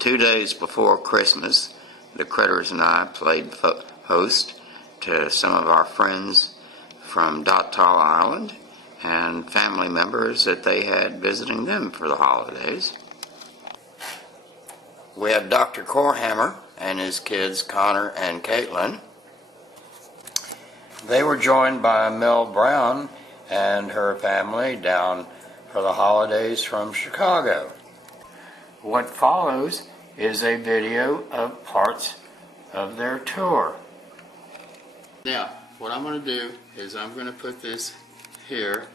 2 days before Christmas, the Critters and I played host to some of our friends from Dataw Island and family members that they had visiting them for the holidays. We had Dr. Corhammer and his kids Connor and Caitlin. They were joined by Mel Brown and her family down for the holidays from Chicago. What follows is a video of parts of their tour. Now, what I'm going to do is I'm going to put this here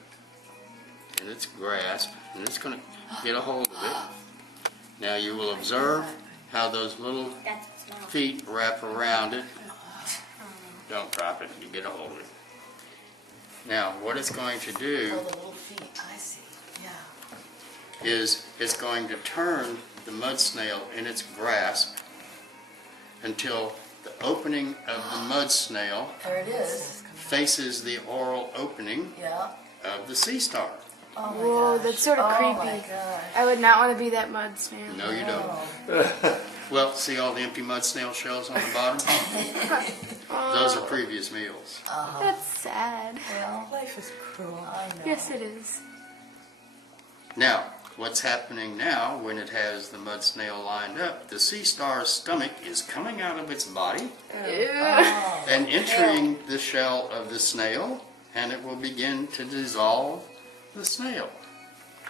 in its grasp, and it's going to get a hold of it. Now you will observe how those little feet wrap around it. Don't drop it, you get a hold of it. Now, what it's going to do the little feet, I see, yeah. Is it's going to turn the mud snail in its grasp until the opening of the mud snail There it is. faces the oral opening Yeah. of the sea star. Oh my Whoa, gosh. that's sort of Oh creepy. my gosh. I would not want to be that mud snail. No, you don't. Well, see all the empty mud snail shells on the bottom? Those are previous meals. That's sad. Well, life is cruel. I know. Yes, it is. Now, what's happening now when it has the mud snail lined up, the sea star's stomach is coming out of its body Oh. and entering the shell of the snail, and it will begin to dissolve the snail.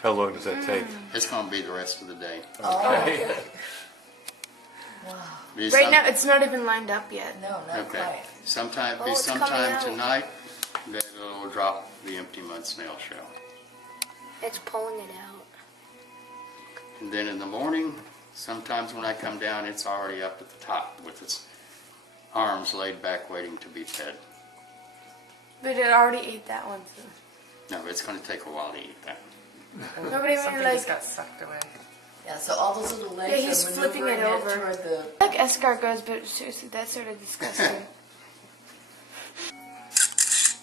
How long does that take? It's going to be the rest of the day. Okay. Wow. Be Right some- now, it's not even lined up yet. No, not Okay. quite. Sometime, Oh, be it's coming sometime out. tonight that it'll drop the empty mud snail shell. It's pulling it out. And then in the morning, sometimes when I come down, it's already up at the top with its arms laid back waiting to be fed. But it already ate that one. So. No, it's going to take a while to eat that. Nobody even Something like. just got sucked away. Yeah, so all those little legs Yeah, he's are flipping it maneuvering over. toward the... Like escargots, but seriously, that's sort of disgusting.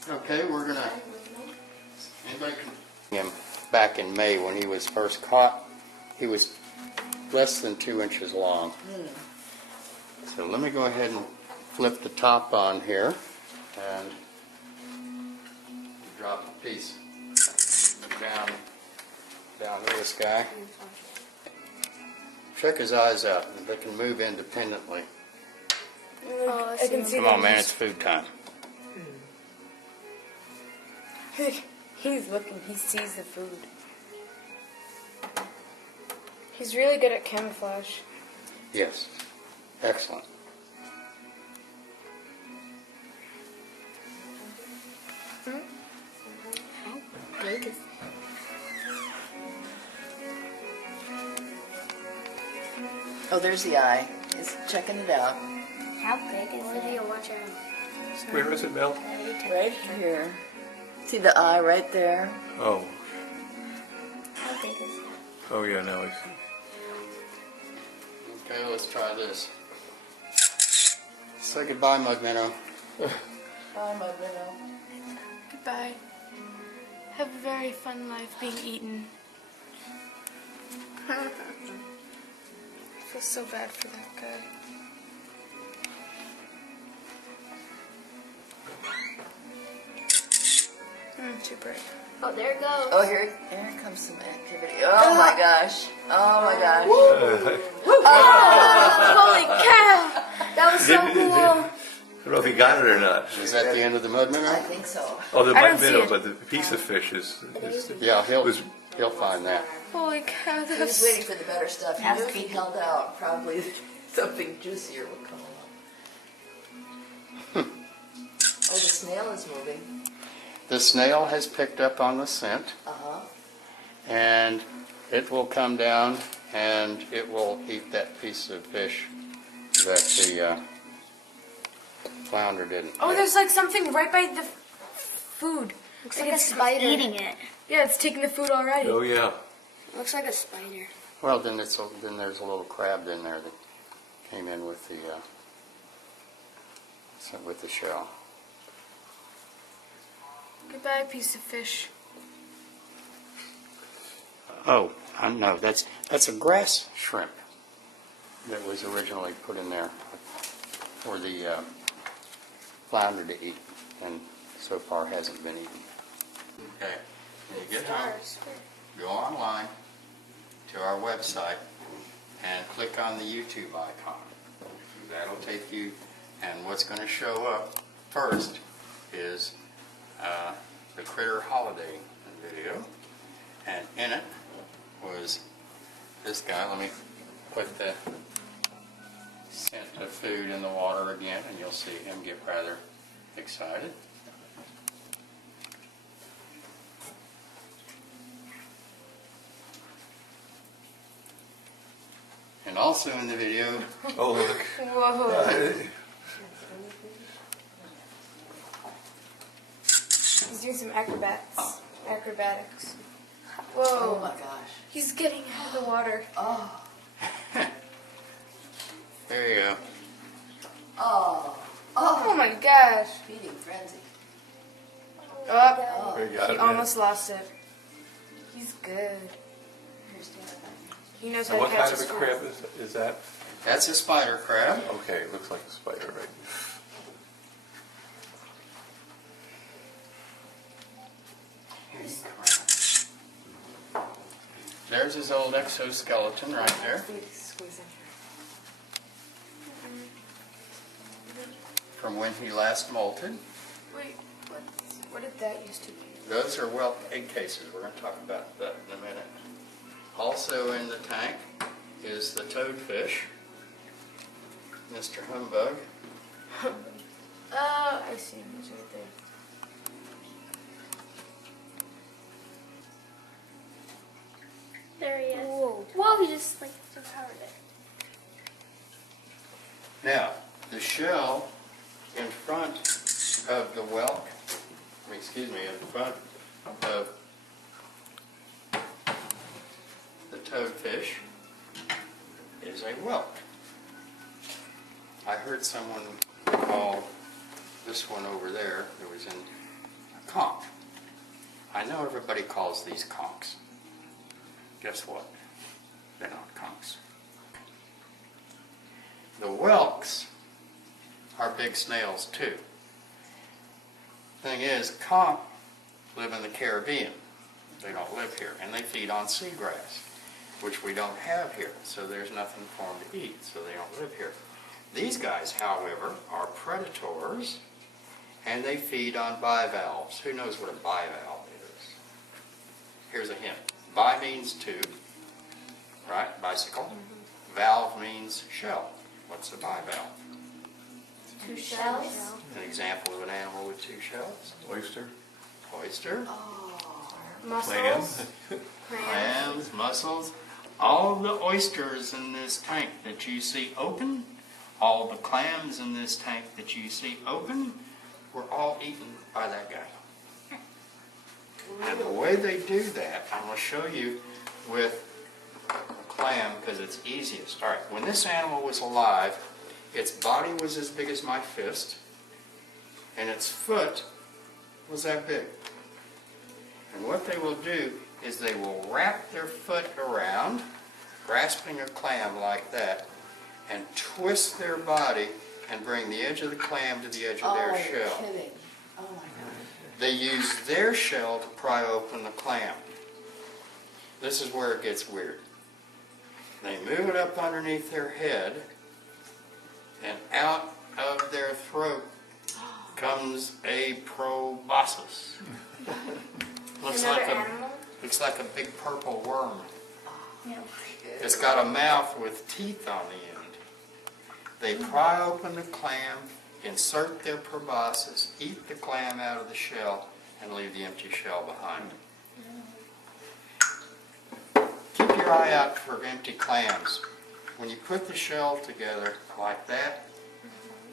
Okay, we're going to... Anybody can... Him back in May when he was first caught, he was less than 2 inches long. So let me go ahead and flip the top on here and drop a piece down to this guy. Check his eyes out. They can move independently. Oh, I can see Come that. on, man, it's food time. He's looking. He sees the food. He's really good at camouflage. Yes. Excellent. How big is Oh, there's the eye. He's checking it out. How big is it? Watch out. Where is it, Mel? Right here. See the eye right there? Oh, How big is it? oh yeah, now I see. Okay, let's try this. Say goodbye, Mud Minnow. Bye, my minnow. Goodbye. Have a very fun life being eaten. I feel so bad for that guy. Too bright. Oh, there it goes. Oh, here comes some activity. Oh my gosh. Oh my gosh. Holy cow! That was so cool. I don't know if he got it or not. Is that the end of the Mud I Minnow? think so. Oh, the I don't mud see minnow, it. but the piece of fish is Yeah, was he'll find that. Holy cow! That He was was waiting for the better stuff. He knew if he held out, probably something juicier would come along. Oh, the snail is moving. The snail has picked up on the scent, Uh-huh. and it will come down and it will eat that piece of fish that the flounder didn't. Oh, there's like something right by the food. Looks like a spider eating it. Yeah, it's taking the food already. oh yeah. Looks like a spider. Well, then there's a little crab in there that came in with the shell. Goodbye, piece of fish. Oh, no, that's a grass shrimp. that was originally put in there for the flounder to eat, and so far hasn't been eaten. Okay, when you get home, go online to our website and click on the YouTube icon. That'll take you, and what's going to show up first is the Critter Holiday video, and in it was this guy. Let me put the scent of food in the water again, and you'll see him get rather excited. And also in the video, Oh, look. Whoa. He's doing some acrobatics. Whoa. Oh my gosh. He's getting out of the water. Oh. there you go. Oh. Oh Oh. my gosh. Feeding frenzy. Oh, We got he it, almost lost it. He's good. Here's the other thing. He knows And how what to catch kind of his a food. crab is that? That's a spider crab. Okay, looks like a spider, right? There's his old exoskeleton right there Squeeze in from when he last molted. here. Wait, what did that used to be? Those are whelk egg cases. We're going to talk about that in a minute. Also in the tank is the toadfish, Mr. Humbug. Oh, I see him. He's right there. There he is. Whoa. Whoa, he just like devoured it. Now, the shell in front of the whelk, in front of the toadfish is a whelk. I heard someone call this one over there that was in a conch. I know everybody calls these conchs. Guess what? They're not conchs. The whelks are big snails too. Thing is, conch live in the Caribbean. They don't live here, and they feed on seagrass, which we don't have here, so there's nothing for them to eat, so they don't live here. These guys, however, are predators, and they feed on bivalves. Who knows what a bivalve is? Here's a hint. Bi means tube, right? Bicycle. Valve means shell. What's a bivalve? 2 shells. An example of an animal with 2 shells. Oyster? Oyster, Mussels. clams, mussels. All the oysters in this tank that you see open, all the clams in this tank that you see open, were all eaten by that guy. And the way they do that, I'm going to show you with a clam because it's easiest. All right, when this animal was alive, its body was as big as my fist, and its foot was that big. And what they will do is they will wrap their foot around, grasping a clam like that, and twist their body and bring the edge of the clam to the edge of their Oh, shell. you're kidding. Oh my gosh. They use their shell to pry open the clam. This is where it gets weird. They move it up underneath their head, and out of their throat comes a proboscis. looks Another like a animal? looks like a big purple worm. Yeah. It's got a mouth with teeth on the end. They pry open the clam, insert their proboscis, eat the clam out of the shell, and leave the empty shell behind. Keep your eye out for empty clams. When you put the shell together like that,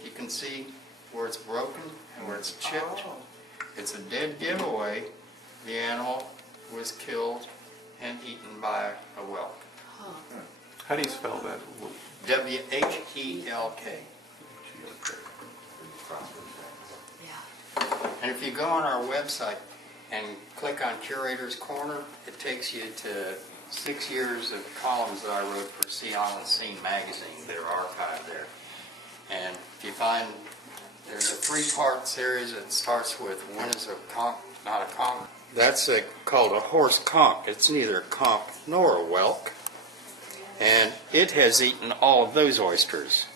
you can see where it's broken and where it's chipped. It's a dead giveaway. The animal was killed and eaten by a whelk. How do you spell that? W-H-E-L-K. Yeah. And if you go on our website and click on Curator's Corner, it takes you to 6 years of columns that I wrote for Sea Island Scene magazine that are archived there. And if you find, there's a 3-part series that starts with when is a conch, not a conch. That's called a horse conch. It's neither a conch nor a whelk. And it has eaten all of those oysters.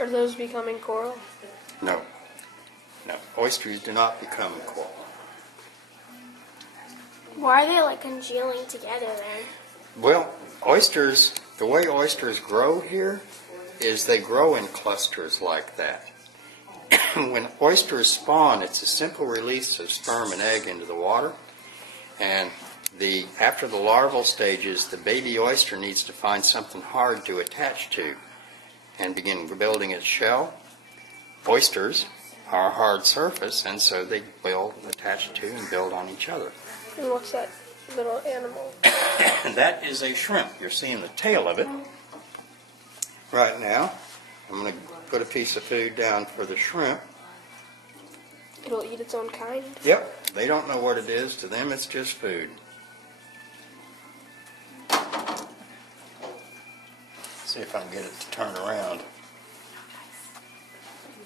Are those becoming coral? No. No. Oysters do not become coral. Why are they like congealing together then? Well, oysters, the way oysters grow here is they grow in clusters like that. When oysters spawn, it's a simple release of sperm and egg into the water. And after the larval stages, the baby oyster needs to find something hard to attach to and begin building its shell. Oysters are a hard surface, and so they will attach to and build on each other. And what's that little animal? That is a shrimp. You're seeing the tail of it right now. I'm going to put a piece of food down for the shrimp. It'll eat its own kind? Yep. They don't know what it is. To them, it's just food. See if I can get it to turn around.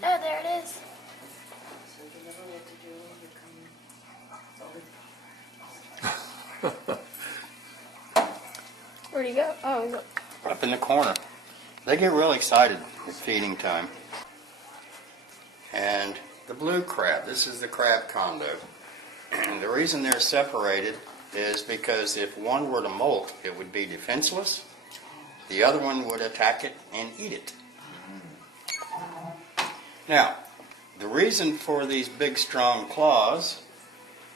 Oh, there it is. Where'd he go? Oh, he's up. Up in the corner. They get real excited at feeding time. And the blue crab, this is the crab condo. And the reason they're separated is because if one were to molt, it would be defenseless. The other one would attack it and eat it. Now, the reason for these big strong claws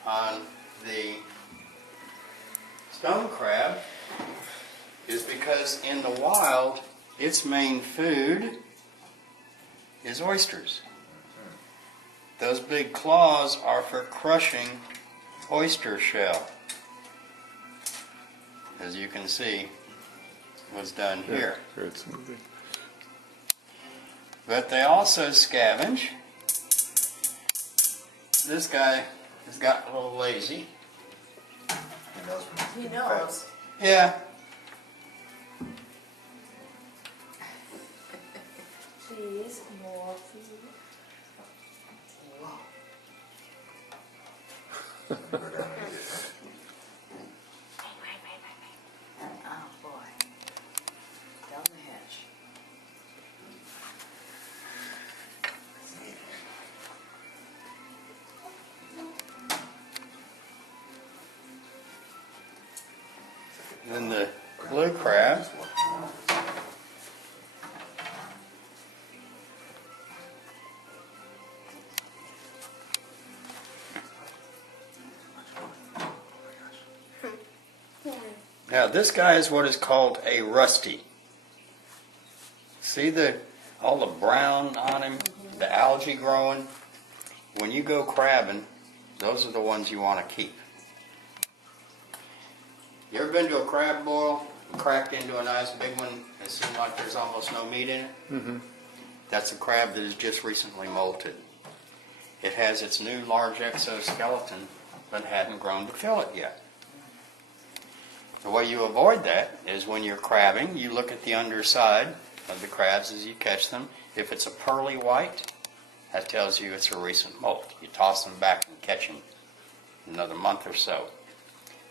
on the stone crab is because in the wild, its main food is oysters. Those big claws are for crushing oyster shell. As you can see, was done here. Here it's moving. But they also scavenge. This guy has gotten a little lazy. He knows. Yeah. Please, more food. Oh boy. Down the hatch. Then the blue crab. Now this guy is what is called a rusty. See all the brown on him, the algae growing? When you go crabbing, those are the ones you want to keep. You ever been to a crab boil and cracked into a nice big one and seemed like there's almost no meat in it? Mm-hmm. That's a crab that has just recently molted. It has its new large exoskeleton, but hadn't grown to fill it yet. The way you avoid that is when you're crabbing, you look at the underside of the crabs as you catch them. If it's a pearly white, that tells you it's a recent molt. You toss them back and catch them in another month or so.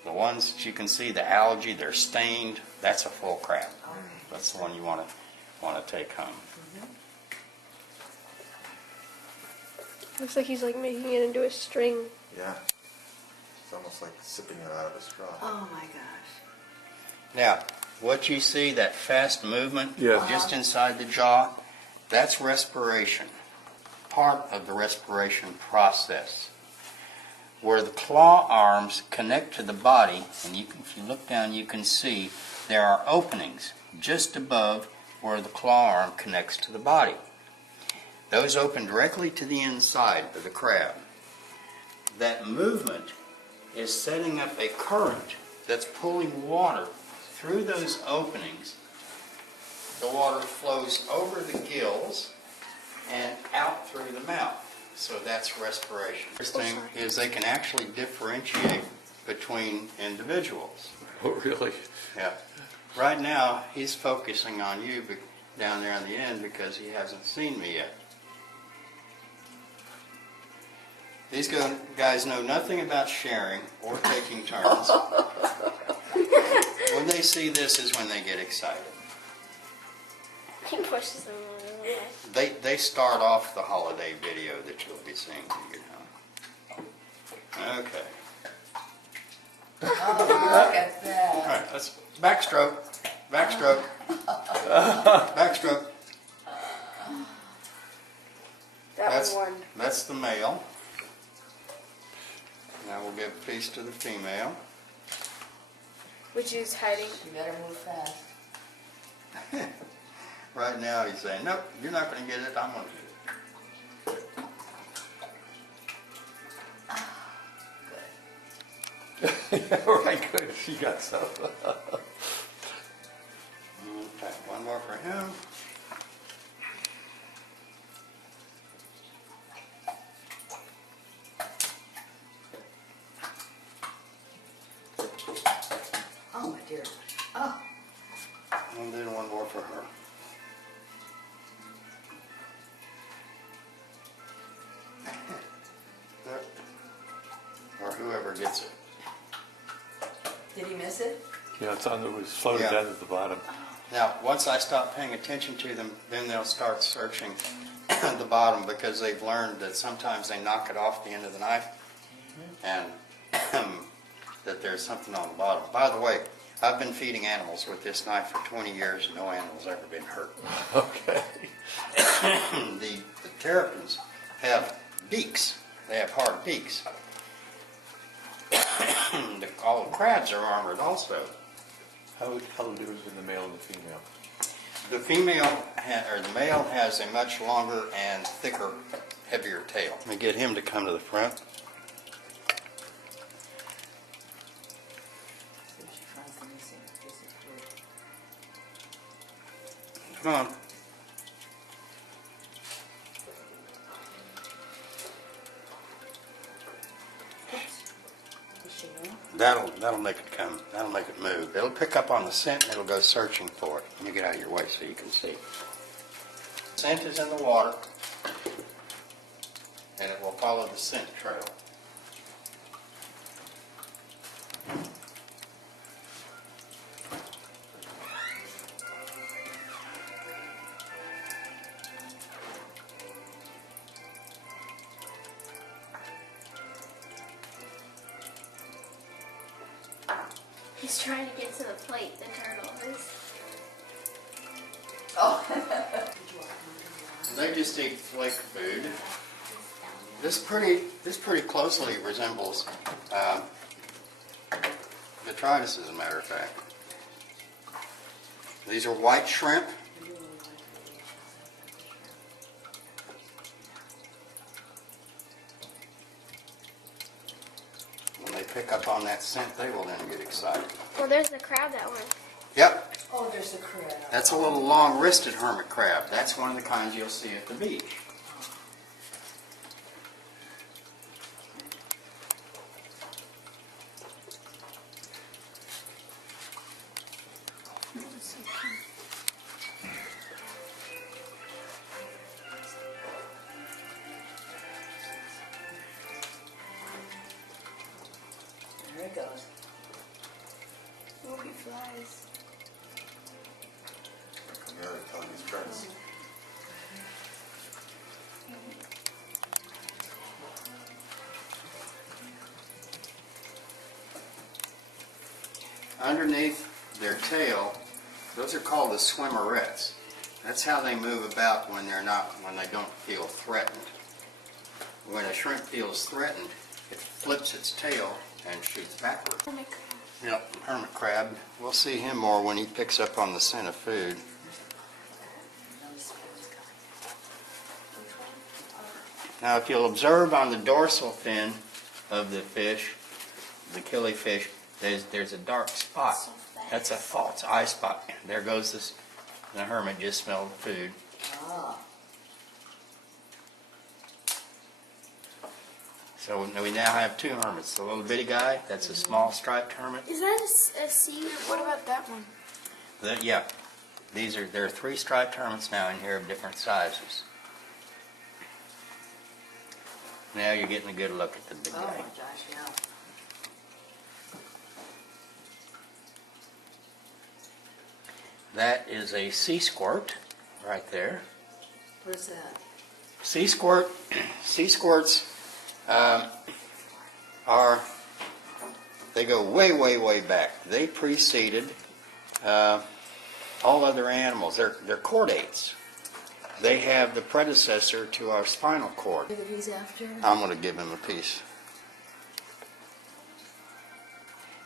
The ones that you can see, the algae, they're stained, that's a full crab. That's the one you want to take home. Looks like he's like making it into a string. Yeah. It's almost like sipping it out of a straw. Oh my gosh. Now, what you see, that fast movement Yes. just inside the jaw, that's respiration, part of the respiration process. Where the claw arms connect to the body, and if you look down, you can see there are openings just above where the claw arm connects to the body. Those open directly to the inside of the crab. That movement is setting up a current that's pulling water through those openings. The water flows over the gills and out through the mouth. So that's respiration. The first thing is they can actually differentiate between individuals. Oh, really? Yeah. Right now, he's focusing on you down there on the end because he hasn't seen me yet. These guys know nothing about sharing or taking turns. When they see this is when they get excited. He pushes them out of the way. They start off the holiday video that you'll be seeing when you get home. Okay. Oh, look at All that. right, let's backstroke. Backstroke. Backstroke. That one won. That's the male. Now we'll give a piece to the female. Which is hiding. You better move fast. Right now he's saying, nope, you're not going to get it, I'm going to get it. Yeah, right, good. She got some. Okay, one more for him. Oh, my dear. Oh, And then one more for her. Or whoever gets it. did he miss it? Yeah, it was floated Yeah. down at the bottom. Now, once I stop paying attention to them, then they'll start searching at the bottom because they've learned that sometimes they knock it off the end of the knife and that there's something on the bottom. By the way, I've been feeding animals with this knife for 20 years and no animal's ever been hurt. Okay. The terrapins have beaks. They have hard beaks. All the crabs are armored also. How the difference between the male and the female? The female, or the male has a much longer and thicker, heavier tail. Let me get him to come to the front. See if she finds the missing piece of food. Come on. Is she new? That'll make it come. That'll make it move. It'll pick up on the scent and it'll go searching for it. Let me get out of your way so you can see. Scent is in the water, and it will follow the scent trail. He's trying to get to the plate, the turtle is. Oh. They just eat flake food. This pretty closely resembles detritus, as a matter of fact. These are white shrimp. When they pick up on that scent, they will then get excited. Well, there's the crab that won. Yep, Oh, there's the crab. that's a little long-wristed hermit crab. That's one of the kinds you'll see at the beach. There it goes. Oh, he flies. Yeah, they're telling these friends. Underneath their tail, those are called the swimmerettes. That's how they move about when they don't feel threatened. When a shrimp feels threatened, it flips its tail and shoots backward. Oh my god. Yep, hermit crab. We'll see him more when he picks up on the scent of food. Now, if you'll observe on the dorsal fin of the fish, the killifish, there's a dark spot. That's a false eye spot. There goes the hermit just smelled the food. Ah. So we now have two hermits. The little bitty guy, that's a small striped hermit. Is that a sea? What about that one? Yeah, there are three striped hermits now in here of different sizes. Now you're getting a good look at the big Oh my guy. gosh, yeah. That is a sea squirt right there. Where's that? Sea squirts they go way, way, way back. They preceded all other animals. They're chordates. They have the predecessor to our spinal cord. That he's after? I'm going to give him a piece.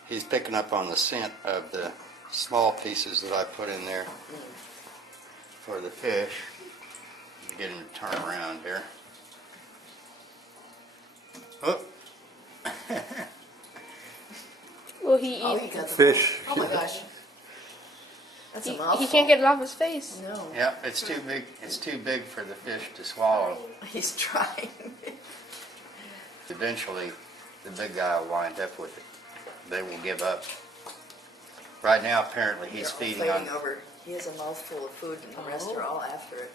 He's picking up on the scent of the small pieces that I put in there for the fish. Get him to turn around here. Oh. Will he Oh, eat? you got the Fish. Oh my gosh. That's a mouthful. He can't get it off his face. No. Yep, it's too big. It's too big for the fish to swallow. He's trying. Eventually, the big guy will wind up with it. They will give up. Right now, apparently, he's They're all feeding on. fighting over. He has a mouthful of food, and the rest are all after it.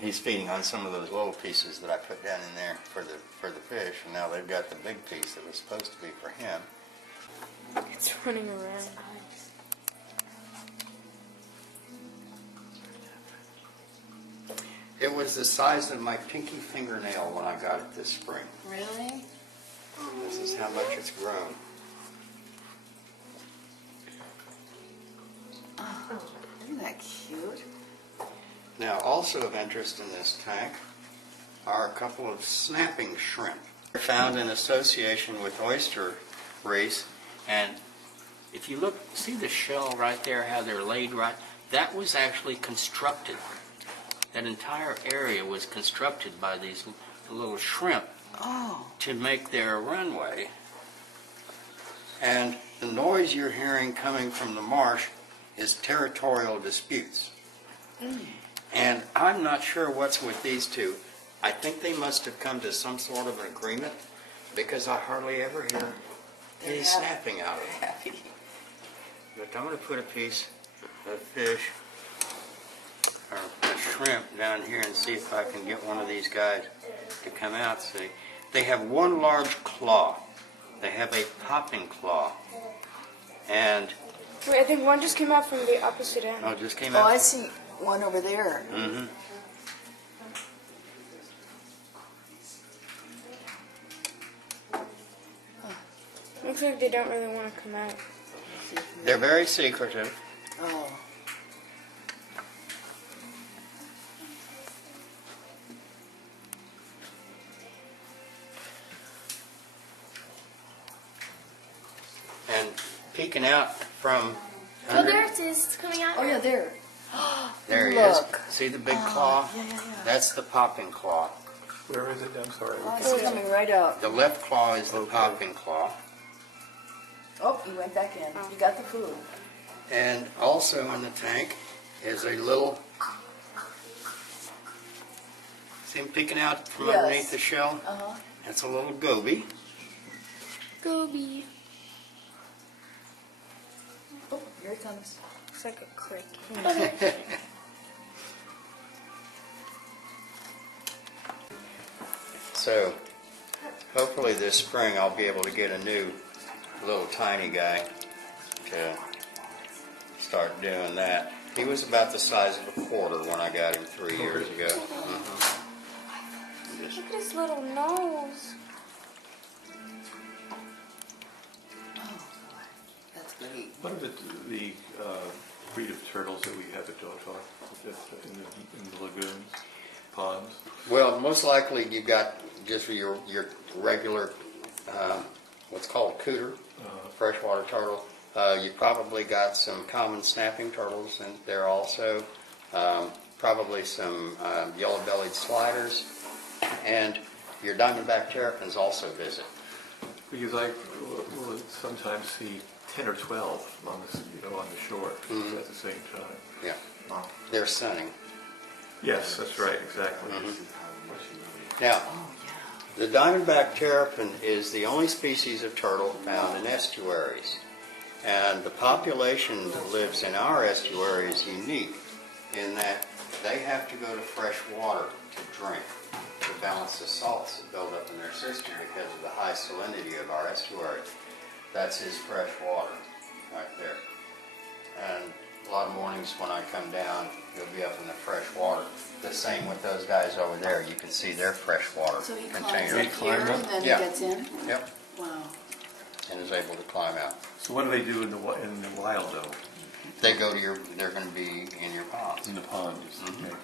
He's feeding on some of those little pieces that I put down in there for the fish, and now they've got the big piece that was supposed to be for him. It's running around. It was the size of my pinky fingernail when I got it this spring. Really? This is how much it's grown. Oh, isn't that cute? Now, also of interest in this tank are a couple of snapping shrimp. They're found in association with oyster reefs, and if you look, see the shell right there, how they're laid right? That was actually constructed. That entire area was constructed by these little shrimp to make their runway. And the noise you're hearing coming from the marsh is territorial disputes. And I'm not sure what's with these two. I think they must have come to some sort of an agreement, because I hardly ever hear any snapping out of them. Happy. But I'm going to put a piece of fish or a shrimp down here and see if I can get one of these guys to come out. See, they have one large claw. They have a popping claw. And Wait, I think one just came out from the opposite end. oh, it just came Oh, out. I see one over there. Mm-hmm. Looks like they don't really want to come out. They're very secretive. Oh. And peeking out from Oh, under. there it is. It's coming out. Oh, yeah, there. There he is. Look. See the big claw? Yeah, yeah, yeah. That's the popping claw. Where is it? I'm sorry. Oh, it's coming right out. The left claw is the Okay. popping claw. Oh, he went back in. You got the food. And also in the tank is a little, see him peeking out from Yes. underneath the shell? Uh-huh. That's a little goby. Goby. Oh, here it comes. It's like a crick. So hopefully this spring I'll be able to get a new little tiny guy to start doing that. He was about the size of a quarter when I got him 3 years ago. Look at his little nose. Oh, that's great. What are the breed of turtles that we have at Dataw in the lagoons, ponds? Well, most likely you've got just your regular, what's called cooter, freshwater turtle. You probably got some common snapping turtles in there also. Probably some yellow-bellied sliders, and your diamondback terrapins also visit. Because I will sometimes see 10 or 12 on the shore at the same time. Yeah, they're sunning. Yes, that's right, exactly. Now, The diamondback terrapin is the only species of turtle found in estuaries. And the population that lives in our estuary is unique in that they have to go to fresh water to drink, to balance the salts that build up in their system because of the high salinity of our estuary. That's his fresh water right there. And a lot of mornings when I come down, you'll be up in the fresh water. The same with those guys over there. You can see their fresh water So he container. climbs up here and then Yeah. he gets in? Yep, Wow. and is able to climb out. So what do they do in the wild though? They go to they're going to be in your ponds. In the ponds? Okay.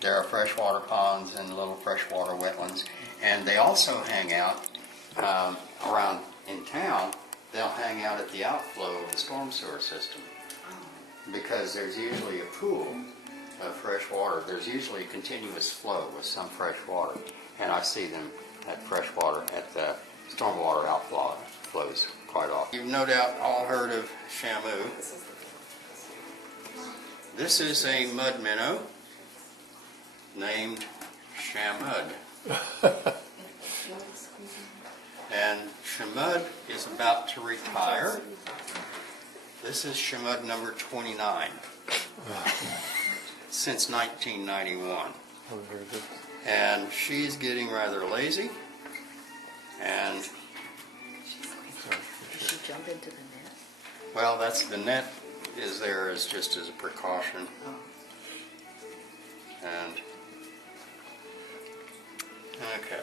There are freshwater ponds and little freshwater wetlands. And they also hang out around in town. They'll hang out at the outflow of the storm sewer system. Because there's usually a pool of fresh water. There's usually a continuous flow with some fresh water. And I see them at fresh water at the stormwater outflows quite often. You've no doubt all heard of Shamu. This is a mud minnow named Shamud. And Shamud is about to retire. This is Shamud number 29 since 1991. And she's getting rather lazy. And, Did she jump into the net? well, that's the net is there as just as a precaution. And, okay.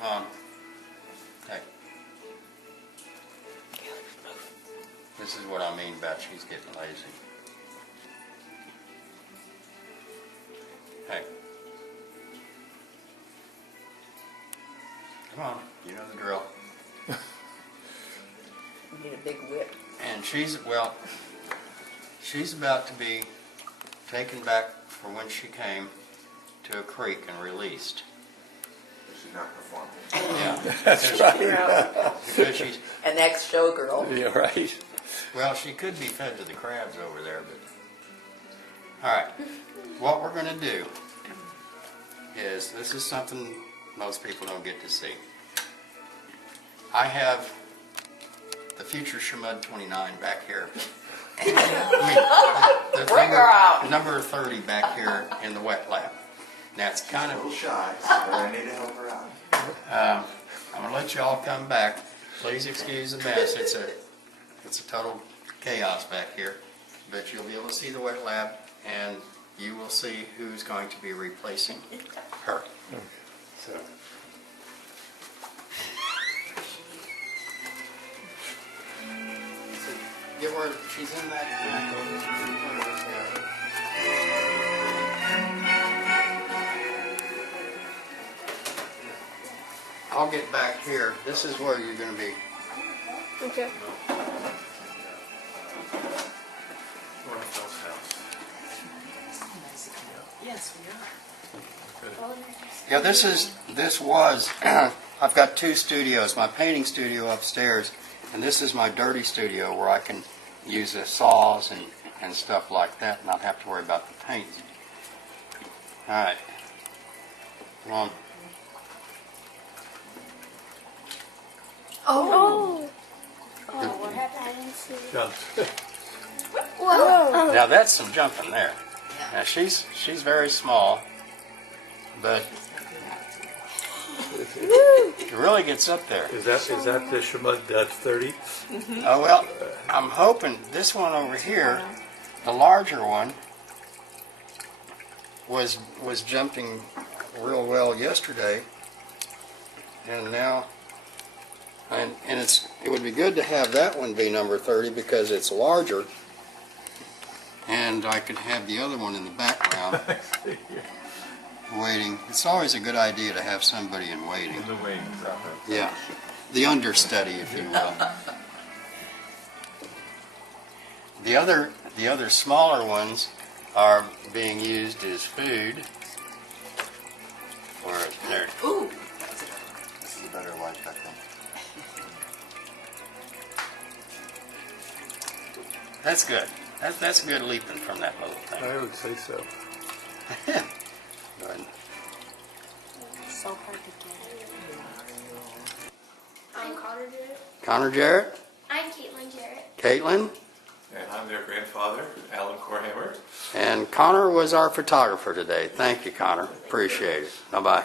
Come on. Hey. This is what I mean about she's getting lazy. Hey. Come on, you know the drill. We need a big whip. And she's about to be taken back from when she came to a creek and released. She's not performing. Yeah. That's right. Because she's, An ex-showgirl. Yeah, right. well, she could be fed to the crabs over there, but. All right. What we're going to do is, this is something most people don't get to see. I have the future Shamud 29 back here. Bring her out. Number 30 back here in the wet lab. Now it's kind A little of, shy, so I need to help her out. I'm going to let you all come back. Please excuse the mess. It's a total chaos back here. But you'll be able to see the wet lab, and you will see who's going to be replacing her. So. Get where she's in that. I'll get back here. This is where you're going to be. Okay. Yes, we are. Yeah, this was, I've got two studios, my painting studio upstairs, and this is my dirty studio where I can use the saws and stuff like that and not have to worry about the paint. All right. Come on. Oh. Oh, what happened? I didn't see it. Jumps. Whoa. Now that's some jumping there. Now she's very small, but it really gets up there. Is that the Shamud 30? Oh, well, I'm hoping this one over here, the larger one, was jumping real well yesterday, and now, and it would be good to have that one be number 30 because it's larger, and I could have the other one in the background waiting. It's always a good idea to have somebody in waiting. In the wing, proper. Yeah, the understudy, if you will. The other smaller ones are being used as food. Or they're, Ooh. This is a better light, I think. that's good. That's good leaping from that little thing. I would say so. Good. so hard to get. I'm Connor Jarrett. Connor Jarrett, I'm Caitlin Jarrett. Caitlin, And I'm their grandfather, Alan Corhammer. and Connor was our photographer today. Thank you, Connor. Appreciate it. Bye-bye.